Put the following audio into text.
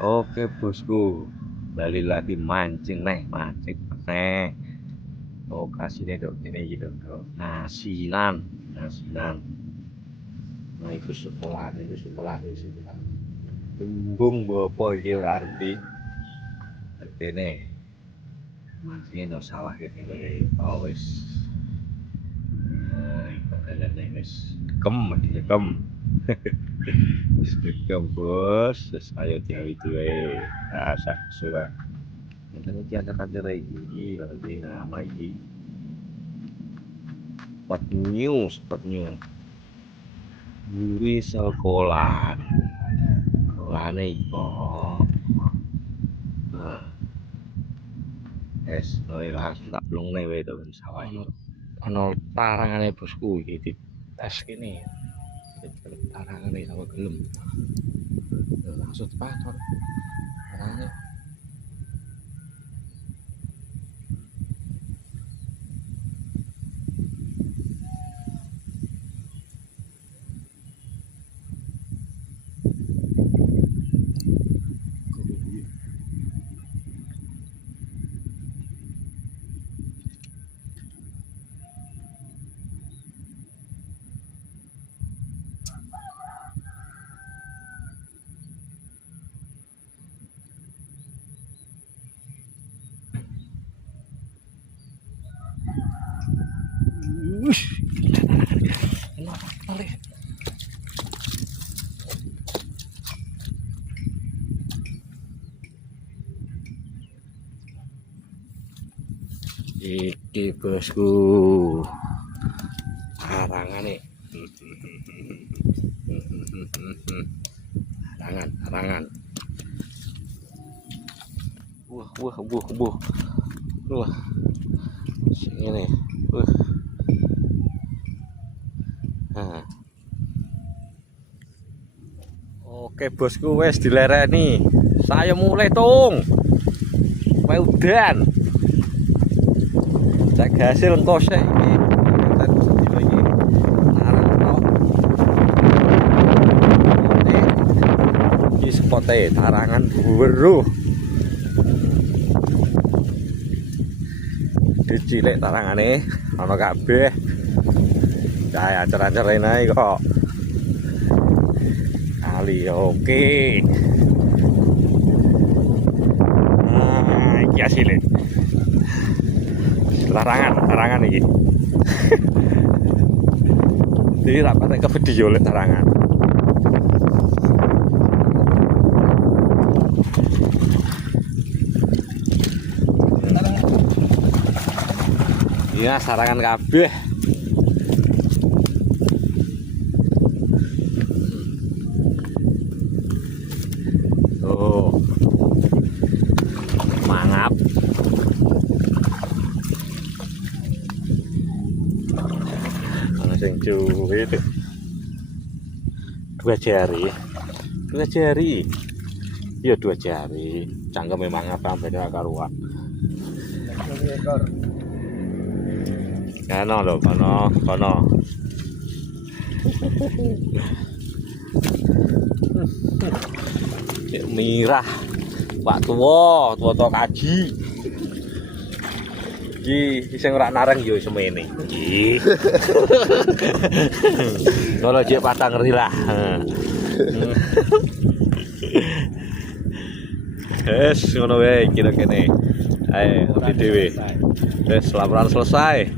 Oke bosku, balik lagi mancing nih, mancing nih. Lokasinya dok ini gitu, dok. Nasinan, nasinan. Nah itu sekolah di sini. Tembung bapak iki arti. Artine mancing no sawah gitu. Oh wis. Kayaknya wis dekem. Dekem bos, saya jauh itu rasa suka. Ini tiada kata lagi, berarti nama ini spot new, guri sekolah, sekolah nih, nah, es, langsung tak belum nih, itu sawah ini, ono tarangannya bosku, gitu, tes gini, tarangannya sama gelem, langsung pator, tarangannya. Iki bosku, harangan nih, harangan, wah, sini, nah. Oke bosku, wes dilereni, saya mulai tung, udan. Cek hasil engkau sih ini ini spotnya tarangan beruh dicilek tarangannya ono kabeh kayak acar-acarain aja kok kali oke. Nah ini hasilnya tarangan ini. Jadi rapatnya ke video oleh tarangan. Iya, sarangan kabeh. Oh. Mangap. Sing cuwi itu dua jari iya 2 jari cangkem memang apa beda karuan kono lho kono mirah Pak tua kaji iki sing ora nareng yo semene. Iki. Kalau jek patang ngerti lah. Ngono wae kira kene. Ayo, dhewe. Wes laporan selesai.